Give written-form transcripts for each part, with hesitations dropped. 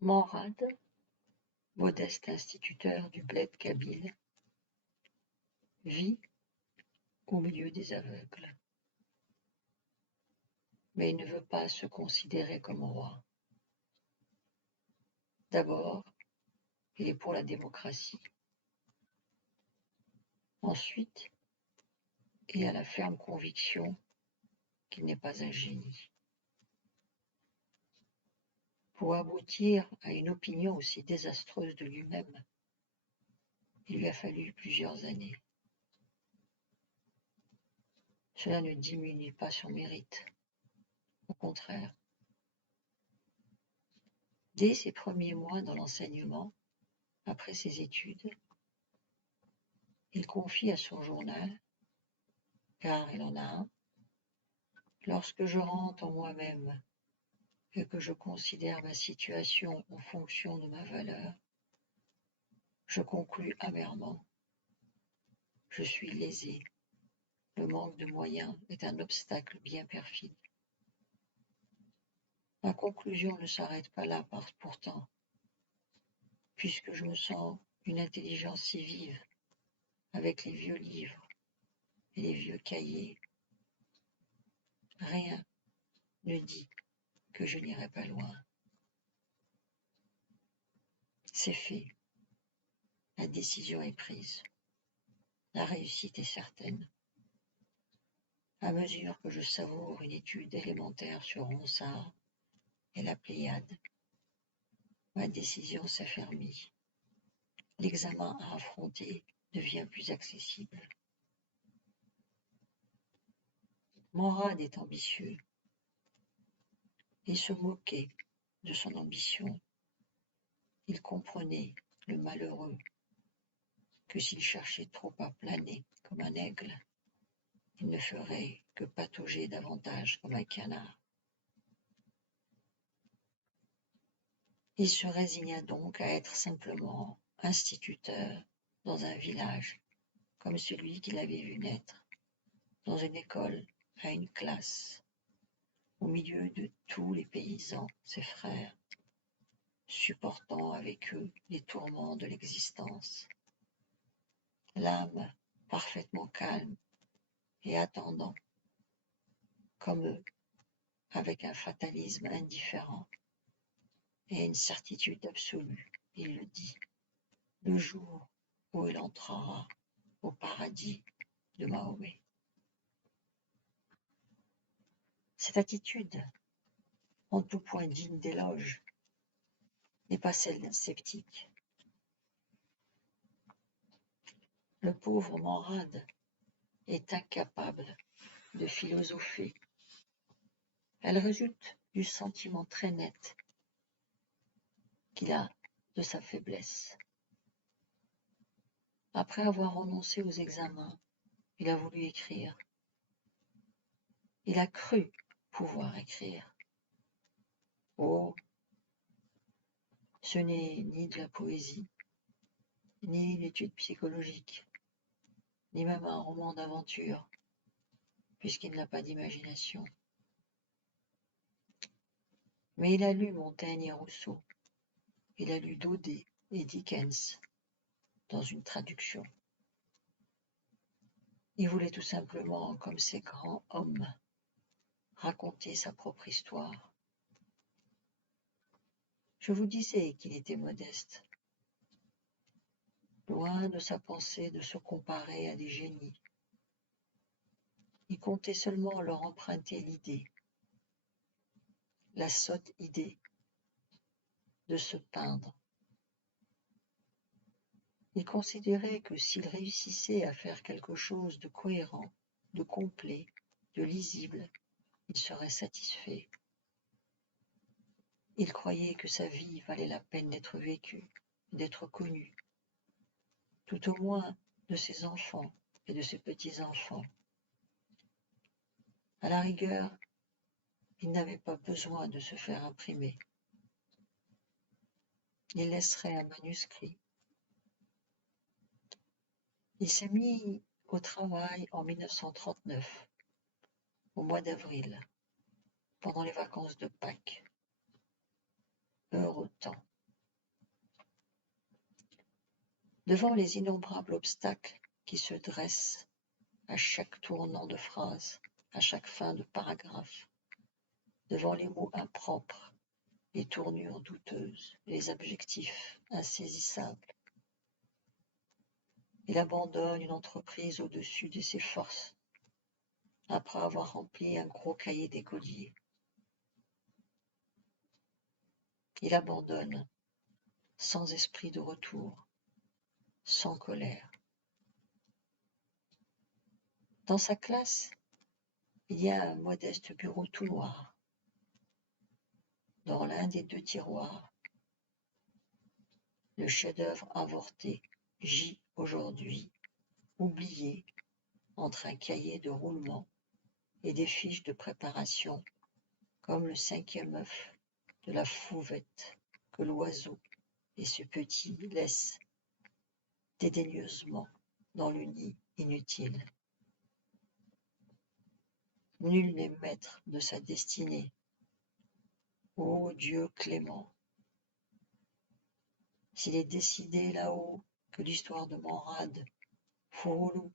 Morad, modeste instituteur du bled kabyle, vit au milieu des aveugles. Mais il ne veut pas se considérer comme roi. D'abord, il est pour la démocratie. Ensuite, il a la ferme conviction qu'il n'est pas un génie. Pour aboutir à une opinion aussi désastreuse de lui-même, il lui a fallu plusieurs années. Cela ne diminue pas son mérite. Au contraire. Dès ses premiers mois dans l'enseignement, après ses études, il confie à son journal, car il en a un, « Lorsque je rentre en moi-même et que je considère ma situation en fonction de ma valeur, je conclus amèrement. Je suis lésé. Le manque de moyens est un obstacle bien perfide. Ma conclusion ne s'arrête pas là, pourtant, puisque je me sens une intelligence si vive, avec les vieux livres et les vieux cahiers. Rien ne dit que je n'irai pas loin. C'est fait. La décision est prise. La réussite est certaine. À mesure que je savoure une étude élémentaire sur Ronsard et la Pléiade, ma décision s'affermit. L'examen à affronter devient plus accessible. Morad est ambitieux. Il se moquait de son ambition. Il comprenait, le malheureux, que s'il cherchait trop à planer comme un aigle, il ne ferait que patauger davantage comme un canard. Il se résigna donc à être simplement instituteur dans un village comme celui qu'il avait vu naître, dans une école à une classe, au milieu de tous les paysans, ses frères, supportant avec eux les tourments de l'existence, l'âme parfaitement calme et attendant, comme eux, avec un fatalisme indifférent et une certitude absolue, il le dit, le jour où il entrera au paradis de Mahomet. Cette attitude, en tout point digne d'éloge, n'est pas celle d'un sceptique. Le pauvre Morad est incapable de philosopher. Elle résulte du sentiment très net qu'il a de sa faiblesse. Après avoir renoncé aux examens, il a voulu écrire. Il a cru pouvoir écrire. Oh, ce n'est ni de la poésie, ni une étude psychologique, ni même un roman d'aventure, puisqu'il n'a pas d'imagination. Mais il a lu Montaigne et Rousseau. Il a lu Daudet et Dickens dans une traduction. Il voulait tout simplement, comme ces grands hommes, raconter sa propre histoire. Je vous disais qu'il était modeste. Loin de sa pensée de se comparer à des génies. Il comptait seulement leur emprunter l'idée, la sotte idée de se peindre. Il considérait que s'il réussissait à faire quelque chose de cohérent, de complet, de lisible, il serait satisfait. Il croyait que sa vie valait la peine d'être vécue, d'être connue, tout au moins de ses enfants et de ses petits-enfants. À la rigueur, il n'avait pas besoin de se faire imprimer. Il laisserait un manuscrit. Il s'est mis au travail en 1939, au mois d'avril, pendant les vacances de Pâques. Heureux temps. devant les innombrables obstacles qui se dressent à chaque tournant de phrase, à chaque fin de paragraphe, devant les mots impropres, les tournures douteuses, les adjectifs insaisissables. Il abandonne une entreprise au-dessus de ses forces, après avoir rempli un gros cahier d'écolier. Il abandonne, sans esprit de retour, sans colère. Dans sa classe, il y a un modeste bureau tout noir. Dans l'un des 2 tiroirs, le chef-d'œuvre avorté gît aujourd'hui, oublié, entre un cahier de roulement et des fiches de préparation, comme le 5e œuf de la fauvette que l'oiseau et ses petits laissent dédaigneusement dans le nid inutile. Nul n'est maître de sa destinée. Ô Dieu clément! S'il est décidé là-haut que l'histoire de Manrad, Fouroulou,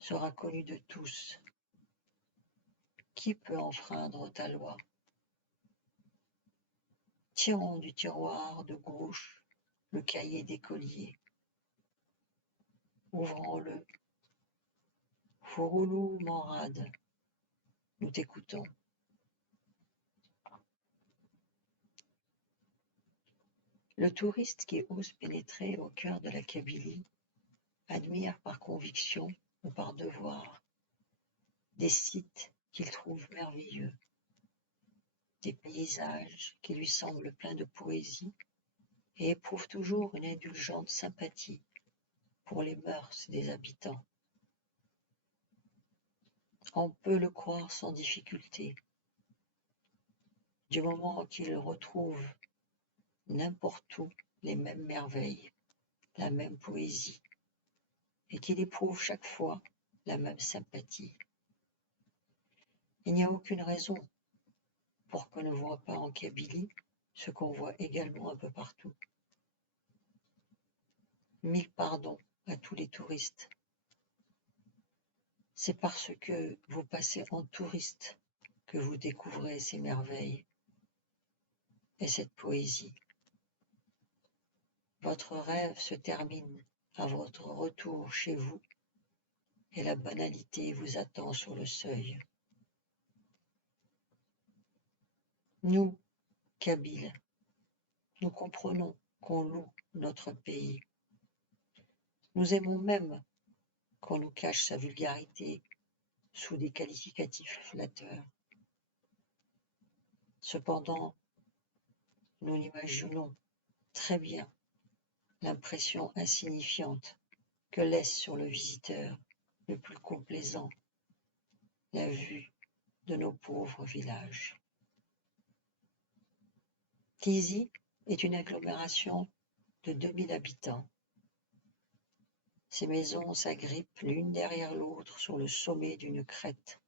sera connue de tous, qui peut enfreindre ta loi? Tirons du tiroir de gauche le cahier d'écolier. Ouvrons-le. Fouroulou, Manrad, nous t'écoutons. Le touriste qui ose pénétrer au cœur de la Kabylie admire par conviction ou par devoir des sites qu'il trouve merveilleux, des paysages qui lui semblent pleins de poésie et éprouve toujours une indulgente sympathie pour les mœurs des habitants. On peut le croire sans difficulté, du moment qu'il retrouve n'importe où les mêmes merveilles, la même poésie, et qu'il éprouve chaque fois la même sympathie. Il n'y a aucune raison pour qu'on ne voit pas en Kabylie ce qu'on voit également un peu partout. 1000 pardons à tous les touristes. C'est parce que vous passez en touriste que vous découvrez ces merveilles et cette poésie. Votre rêve se termine à votre retour chez vous et la banalité vous attend sur le seuil. Nous, Kabyles, nous comprenons qu'on loue notre pays. Nous aimons même qu'on nous cache sa vulgarité sous des qualificatifs flatteurs. Cependant, nous l'imaginons très bien l'impression insignifiante que laisse sur le visiteur le plus complaisant la vue de nos pauvres villages. Tizi est une agglomération de 2000 habitants. Ces maisons s'agrippent l'une derrière l'autre sur le sommet d'une crête,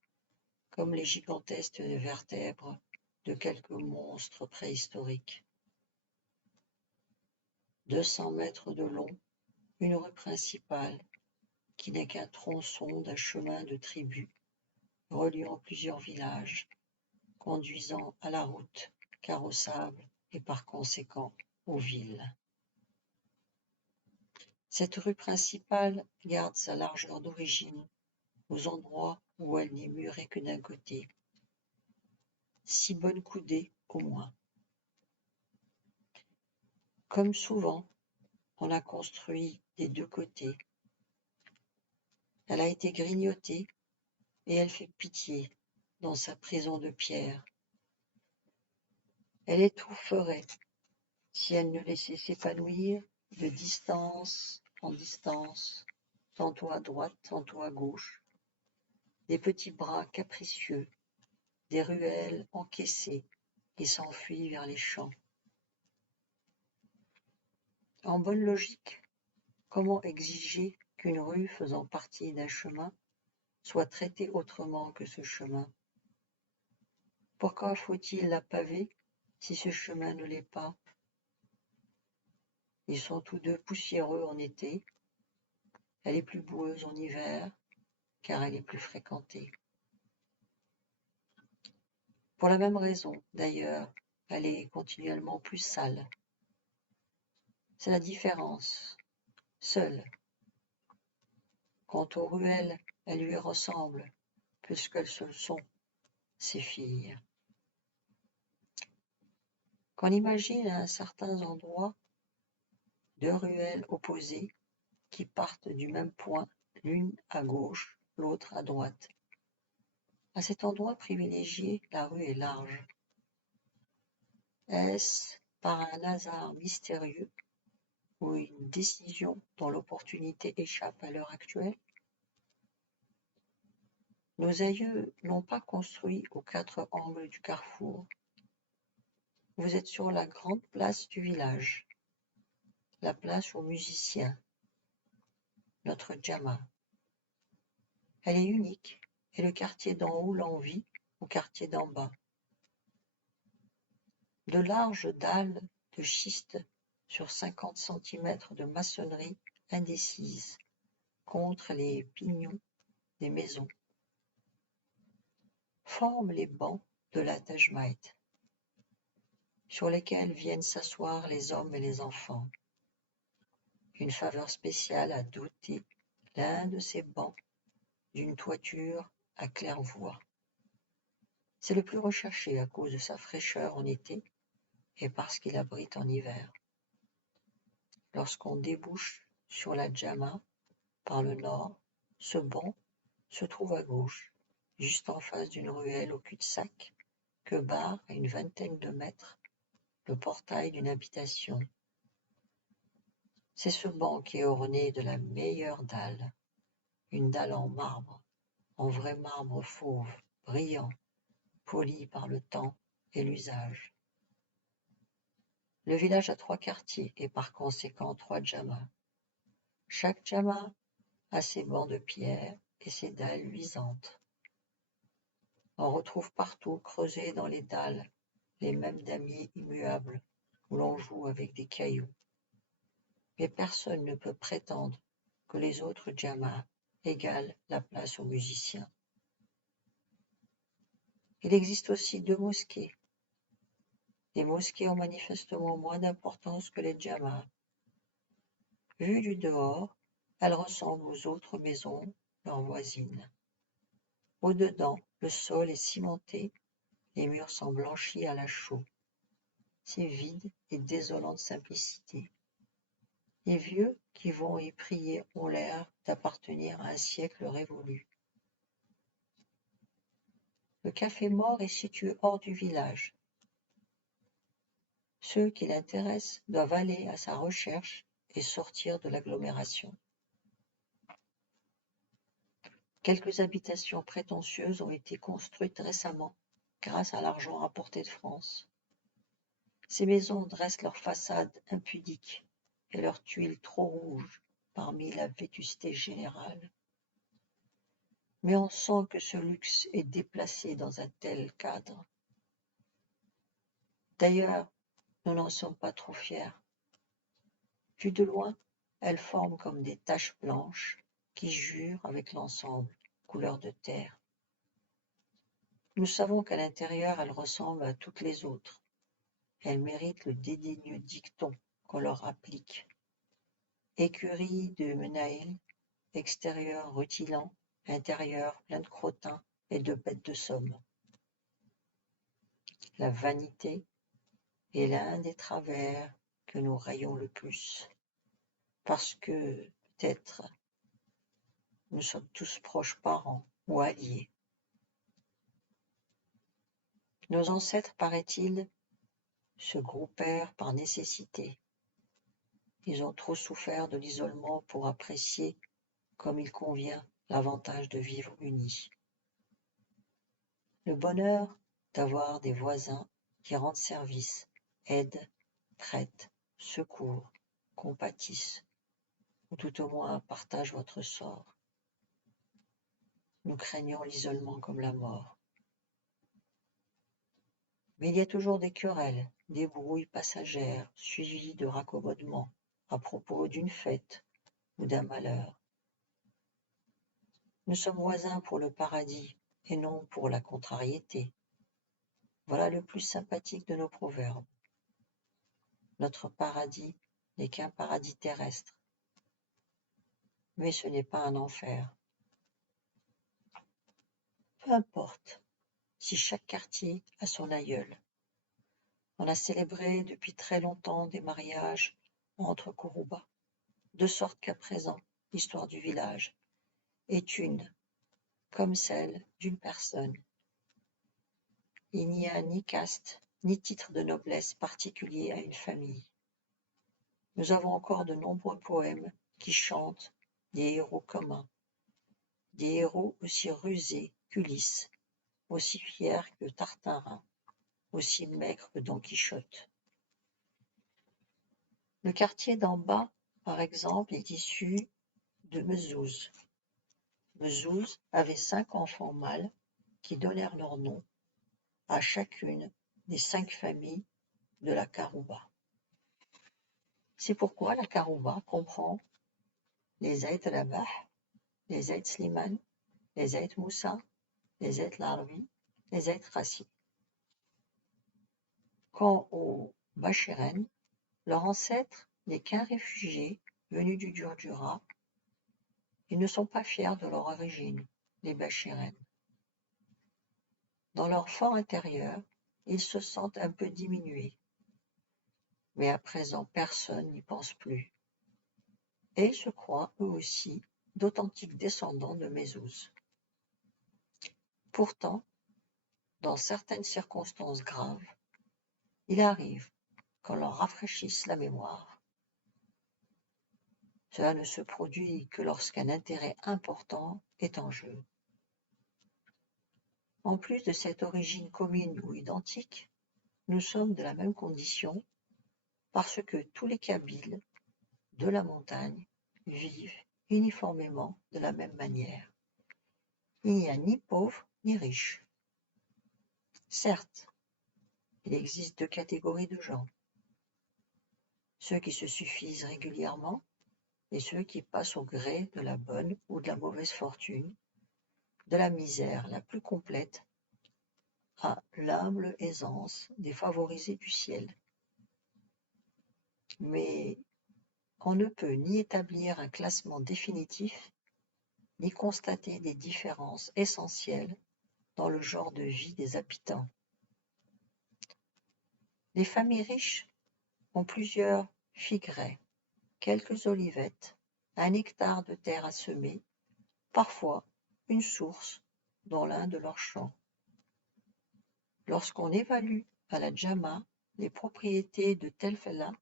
comme les gigantesques vertèbres de quelques monstres préhistoriques. 200 mètres de long, une rue principale qui n'est qu'un tronçon d'un chemin de tribu reliant plusieurs villages, conduisant à la route carrossable et par conséquent aux villes. Cette rue principale garde sa largeur d'origine aux endroits où elle n'est murée que d'un côté. 6 bonnes coudées au moins. Comme souvent, on l'a construit des 2 côtés. Elle a été grignotée et elle fait pitié dans sa prison de pierre. Elle étoufferait si elle ne laissait s'épanouir de distance en distance, tantôt à droite, tantôt à gauche, des petits bras capricieux, des ruelles encaissées qui s'enfuient vers les champs. En bonne logique, comment exiger qu'une rue faisant partie d'un chemin soit traitée autrement que ce chemin? Pourquoi faut-il la paver si ce chemin ne l'est pas? Ils sont tous deux poussiéreux en été. Elle est plus boueuse en hiver, car elle est plus fréquentée. Pour la même raison, d'ailleurs, elle est continuellement plus sale. C'est la différence, seule. Quant aux ruelles, elles lui ressemblent, puisqu'elles se le sont, ses filles. Qu'on imagine à certains endroits deux ruelles opposées qui partent du même point, l'une à gauche, l'autre à droite. À cet endroit privilégié, la rue est large. Est-ce par un hasard mystérieux ou une décision dont l'opportunité échappe à l'heure actuelle? Nos aïeux n'ont pas construit aux quatre angles du carrefour. Vous êtes sur la grande place du village, la place aux musiciens, notre Jama. Elle est unique, et le quartier d'en haut l'envie au quartier d'en bas. De larges dalles de schiste sur 50 centimètres de maçonnerie indécise contre les pignons des maisons forment les bancs de la Tajmaït, sur lesquels viennent s'asseoir les hommes et les enfants. Une faveur spéciale a doté l'un de ces bancs d'une toiture à claire-voie. C'est le plus recherché à cause de sa fraîcheur en été et parce qu'il abrite en hiver. Lorsqu'on débouche sur la Jama par le nord, ce banc se trouve à gauche, juste en face d'une ruelle au cul-de-sac que barre à une vingtaine de mètres le portail d'une habitation. C'est ce banc qui est orné de la meilleure dalle, une dalle en marbre, en vrai marbre fauve, brillant, poli par le temps et l'usage. Le village a 3 quartiers et par conséquent 3 djamas. Chaque djama a ses bancs de pierre et ses dalles luisantes. On retrouve partout, creusés dans les dalles, les mêmes damiers immuables où l'on joue avec des cailloux. Mais personne ne peut prétendre que les autres djamas égalent la place aux musiciens. Il existe aussi 2 mosquées. Les mosquées ont manifestement moins d'importance que les djamas. Vues du dehors, elles ressemblent aux autres maisons, leurs voisines. Au-dedans, le sol est cimenté, les murs sont blanchis à la chaux. C'est vide et désolant de simplicité. Les vieux qui vont y prier ont l'air d'appartenir à un siècle révolu. Le café mort est situé hors du village. Ceux qui l'intéressent doivent aller à sa recherche et sortir de l'agglomération. Quelques habitations prétentieuses ont été construites récemment grâce à l'argent rapporté de France. Ces maisons dressent leurs façades impudiques et leurs tuiles trop rouges parmi la vétusté générale. Mais on sent que ce luxe est déplacé dans un tel cadre. D'ailleurs, nous n'en sommes pas trop fiers. Vues de loin, elles forment comme des taches blanches qui jurent avec l'ensemble, couleur de terre. Nous savons qu'à l'intérieur, elles ressemblent à toutes les autres. Elles méritent le dédaigneux dicton qu'on leur applique. Écurie de Menaïl, extérieur rutilant, intérieur plein de crottins et de bêtes de somme. La vanité est l'un des travers que nous rayons le plus, parce que, peut-être, nous sommes tous proches parents ou alliés. Nos ancêtres, paraît-il, se groupèrent par nécessité. Ils ont trop souffert de l'isolement pour apprécier, comme il convient, l'avantage de vivre unis. Le bonheur d'avoir des voisins qui rendent service, aident, traitent, secourent, compatissent, ou tout au moins partagent votre sort. Nous craignons l'isolement comme la mort. Mais il y a toujours des querelles, des brouilles passagères, suivies de raccommodements, à propos d'une fête ou d'un malheur. Nous sommes voisins pour le paradis et non pour la contrariété. Voilà le plus sympathique de nos proverbes. Notre paradis n'est qu'un paradis terrestre, mais ce n'est pas un enfer. Peu importe si chaque quartier a son aïeul. On a célébré depuis très longtemps des mariages entre Korouba, de sorte qu'à présent, l'histoire du village est une, comme celle d'une personne. Il n'y a ni caste, ni titre de noblesse particulier à une famille. Nous avons encore de nombreux poèmes qui chantent des héros communs, des héros aussi rusés qu'Ulysse, aussi fiers que Tartarin, aussi maigres que Don Quichotte. Le quartier d'en bas, par exemple, est issu de Mezouze. Mezouze avait 5 enfants mâles qui donnèrent leur nom à chacune des 5 familles de la Karouba. C'est pourquoi la Karouba comprend les Zaït Rabah, les Zaït Slimane, les Zaït Moussa, les Zaït Larbi, les Zaït Rassi. Quant aux Bacheren, leur ancêtre n'est qu'un réfugié venu du Durdura. Ils ne sont pas fiers de leur origine, les Bacheren. Dans leur fort intérieur, ils se sentent un peu diminués. Mais à présent, personne n'y pense plus. Et ils se croient, eux aussi, d'authentiques descendants de Mezouze. Pourtant, dans certaines circonstances graves, il arrive qu'on leur rafraîchisse la mémoire. Cela ne se produit que lorsqu'un intérêt important est en jeu. En plus de cette origine commune ou identique, nous sommes de la même condition parce que tous les Kabyles de la montagne vivent uniformément de la même manière. Il n'y a ni pauvres ni riches. Certes, il existe 2 catégories de gens. Ceux qui se suffisent régulièrement et ceux qui passent au gré de la bonne ou de la mauvaise fortune, de la misère la plus complète à l'humble aisance des favorisés du ciel. Mais on ne peut ni établir un classement définitif, ni constater des différences essentielles dans le genre de vie des habitants. Les familles riches ont plusieurs figuerets, quelques olivettes, 1 hectare de terre à semer, parfois une source dans l'un de leurs champs. Lorsqu'on évalue à la Djama les propriétés de Telfella,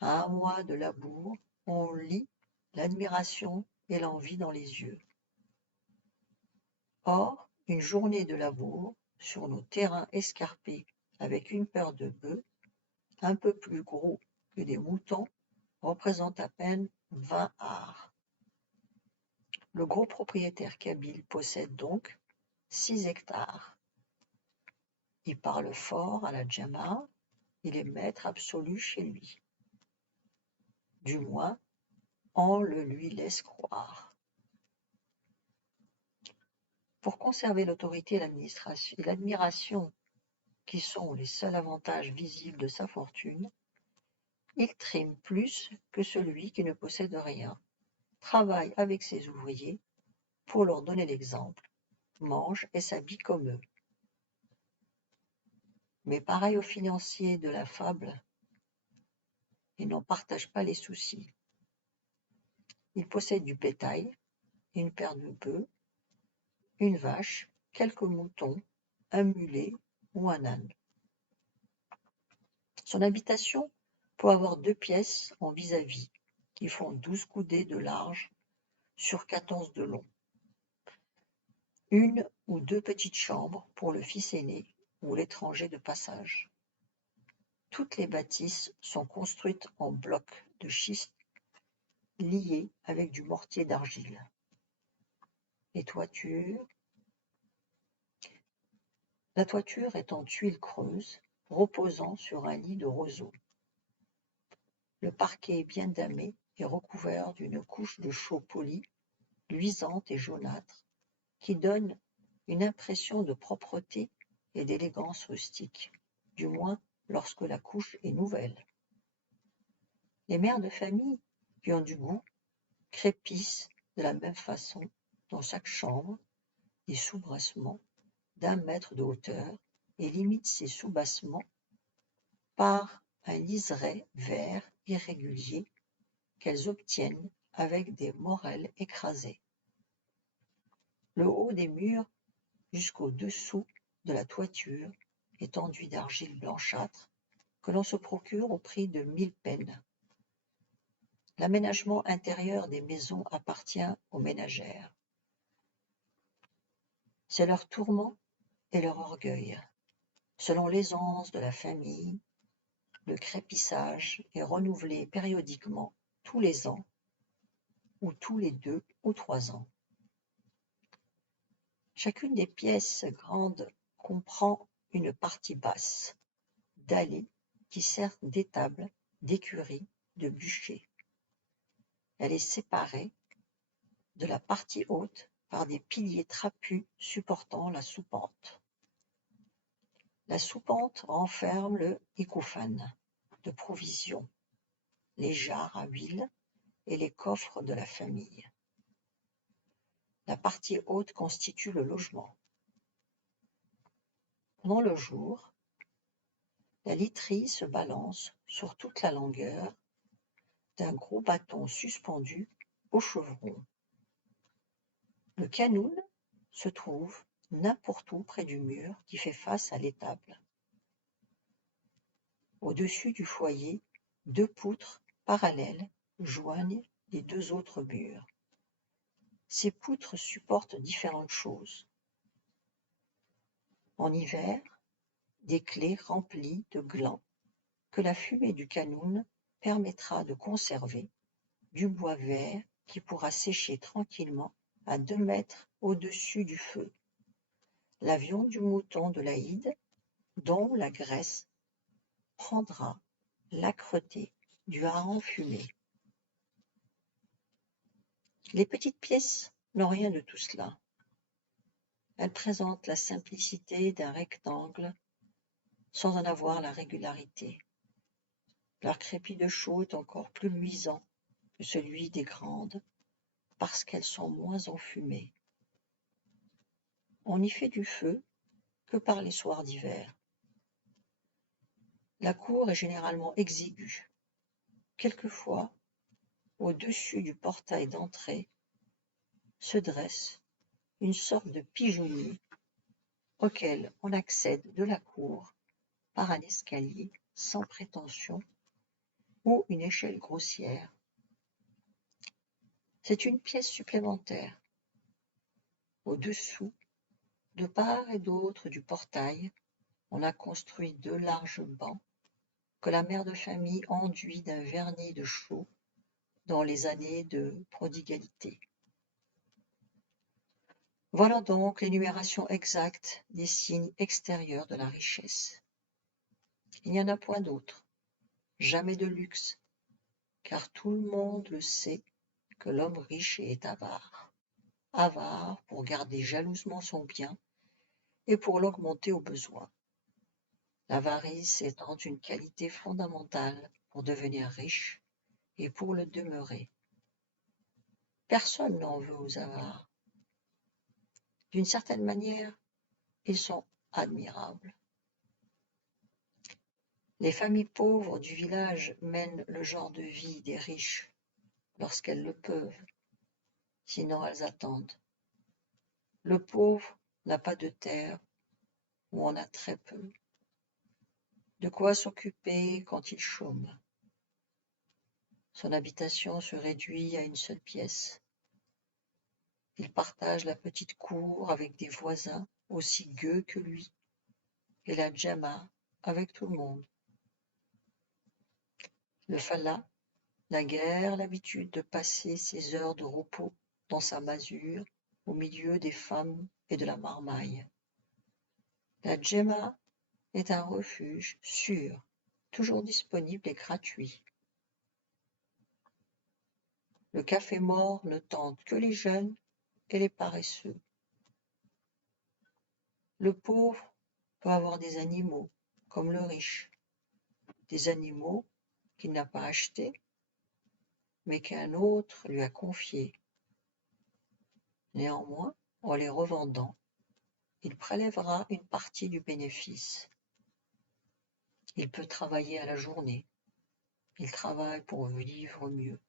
à 1 mois de labour, on lit l'admiration et l'envie dans les yeux. Or, une journée de labour sur nos terrains escarpés avec une paire de bœufs, un peu plus gros que des moutons, représente à peine 20 arts. Le gros propriétaire kabyle possède donc 6 hectares. Il parle fort à la Djama, il est maître absolu chez lui. Du moins, on le lui laisse croire. Pour conserver l'autorité et l'admiration qui sont les seuls avantages visibles de sa fortune, il trime plus que celui qui ne possède rien, travaille avec ses ouvriers pour leur donner l'exemple, mange et s'habille comme eux. Mais pareil aux financiers de la fable, il n'en partage pas les soucis. Il possède du bétail, une paire de bœufs, une vache, quelques moutons, un mulet ou un âne. Son habitation peut avoir 2 pièces en vis-à-vis, qui font 12 coudées de large sur 14 de long. 1 ou 2 petites chambres pour le fils aîné ou l'étranger de passage. Toutes les bâtisses sont construites en blocs de schiste liés avec du mortier d'argile. Les toitures. La toiture est en tuiles creuses, reposant sur un lit de roseaux. Le parquet bien damé est recouvert d'une couche de chaux poli, luisante et jaunâtre, qui donne une impression de propreté et d'élégance rustique, du moins lorsque la couche est nouvelle. Les mères de famille qui ont du goût crépissent de la même façon dans chaque chambre des soubrassements d'1 mètre de hauteur et limitent ces soubassements par un liseré vert irrégulier qu'elles obtiennent avec des morelles écrasées. Le haut des murs jusqu'au dessous de la toiture est enduit d'argile blanchâtre que l'on se procure au prix de 1000 peines. L'aménagement intérieur des maisons appartient aux ménagères. C'est leur tourment et leur orgueil. Selon l'aisance de la famille, le crépissage est renouvelé périodiquement tous les ans ou tous les 2 ou 3 ans. Chacune des pièces grandes comprend une partie basse, dallée, qui sert d'étable, d'écurie, de bûcher. Elle est séparée de la partie haute par des piliers trapus supportant la soupente. La soupente renferme le ikoufan de provisions, les jarres à huile et les coffres de la famille. La partie haute constitue le logement. Pendant le jour, la literie se balance sur toute la longueur d'un gros bâton suspendu au chevron. Le canoun se trouve n'importe où près du mur qui fait face à l'étable. Au-dessus du foyer, 2 poutres parallèles joignent les 2 autres murs. Ces poutres supportent différentes choses. En hiver, des clés remplies de glands que la fumée du canoun permettra de conserver, du bois vert qui pourra sécher tranquillement à 2 mètres au-dessus du feu, la viande du mouton de l'Aïd, dont la graisse prendra l'âcreté du hareng fumé. Les petites pièces n'ont rien de tout cela. Elles présentent la simplicité d'un rectangle sans en avoir la régularité. Leur crépi de chaux est encore plus luisant que celui des grandes, parce qu'elles sont moins enfumées. On n'y fait du feu que par les soirs d'hiver. La cour est généralement exiguë. Quelquefois, au-dessus du portail d'entrée, se dresse une sorte de pigeonnier auquel on accède de la cour par un escalier sans prétention ou une échelle grossière. C'est une pièce supplémentaire. Au-dessous, de part et d'autre du portail, on a construit 2 larges bancs que la mère de famille enduit d'un vernis de chaux dans les années de prodigalité. Voilà donc l'énumération exacte des signes extérieurs de la richesse. Il n'y en a point d'autre, jamais de luxe, car tout le monde le sait que l'homme riche est avare. Avare pour garder jalousement son bien et pour l'augmenter au besoin. L'avarice étant une qualité fondamentale pour devenir riche et pour le demeurer. Personne n'en veut aux avares. D'une certaine manière, ils sont admirables. Les familles pauvres du village mènent le genre de vie des riches lorsqu'elles le peuvent, sinon elles attendent. Le pauvre n'a pas de terre ou en a très peu. De quoi s'occuper quand il chôme. Son habitation se réduit à une seule pièce. Il partage la petite cour avec des voisins aussi gueux que lui, et la djamma avec tout le monde. Le fallah n'a guère l'habitude de passer ses heures de repos dans sa masure au milieu des femmes et de la marmaille. La djemma est un refuge sûr, toujours disponible et gratuit. Le café mort ne tente que les jeunes et les paresseux. Le pauvre peut avoir des animaux, comme le riche, des animaux qu'il n'a pas achetés, mais qu'un autre lui a confiés. Néanmoins, en les revendant, il prélèvera une partie du bénéfice. Il peut travailler à la journée. Il travaille pour vivre mieux.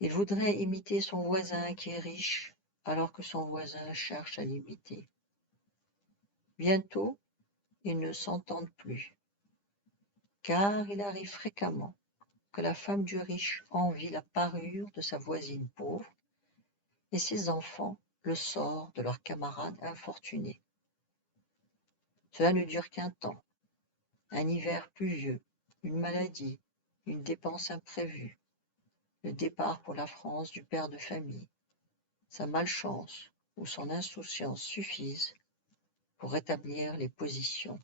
Il voudrait imiter son voisin qui est riche, alors que son voisin cherche à l'imiter. Bientôt, ils ne s'entendent plus, car il arrive fréquemment que la femme du riche envie la parure de sa voisine pauvre, et ses enfants le sort de leurs camarades infortunés. Cela ne dure qu'un temps, un hiver pluvieux, une maladie, une dépense imprévue, le départ pour la France du père de famille, sa malchance ou son insouciance suffisent pour rétablir les positions.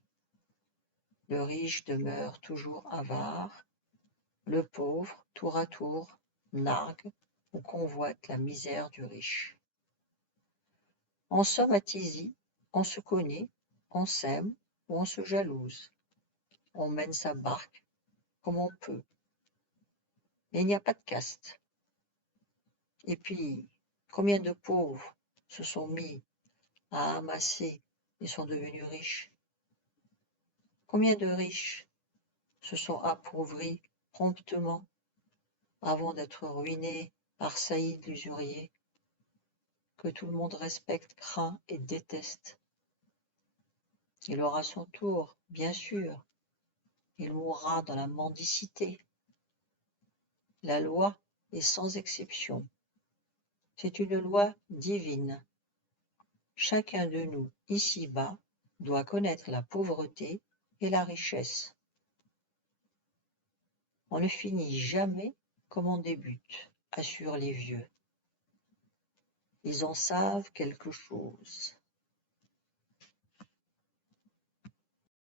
Le riche demeure toujours avare, le pauvre, tour à tour, nargue ou convoite la misère du riche. En somme, à Tizy, on se connaît, on s'aime ou on se jalouse. On mène sa barque comme on peut. Mais il n'y a pas de caste. Et puis, combien de pauvres se sont mis à amasser et sont devenus riches? Combien de riches se sont appauvris promptement avant d'être ruinés par Saïd l'usurier, que tout le monde respecte, craint et déteste? Il aura son tour, bien sûr. Il mourra dans la mendicité. La loi est sans exception. C'est une loi divine. Chacun de nous, ici-bas, doit connaître la pauvreté et la richesse. On ne finit jamais comme on débute, assurent les vieux. Ils en savent quelque chose.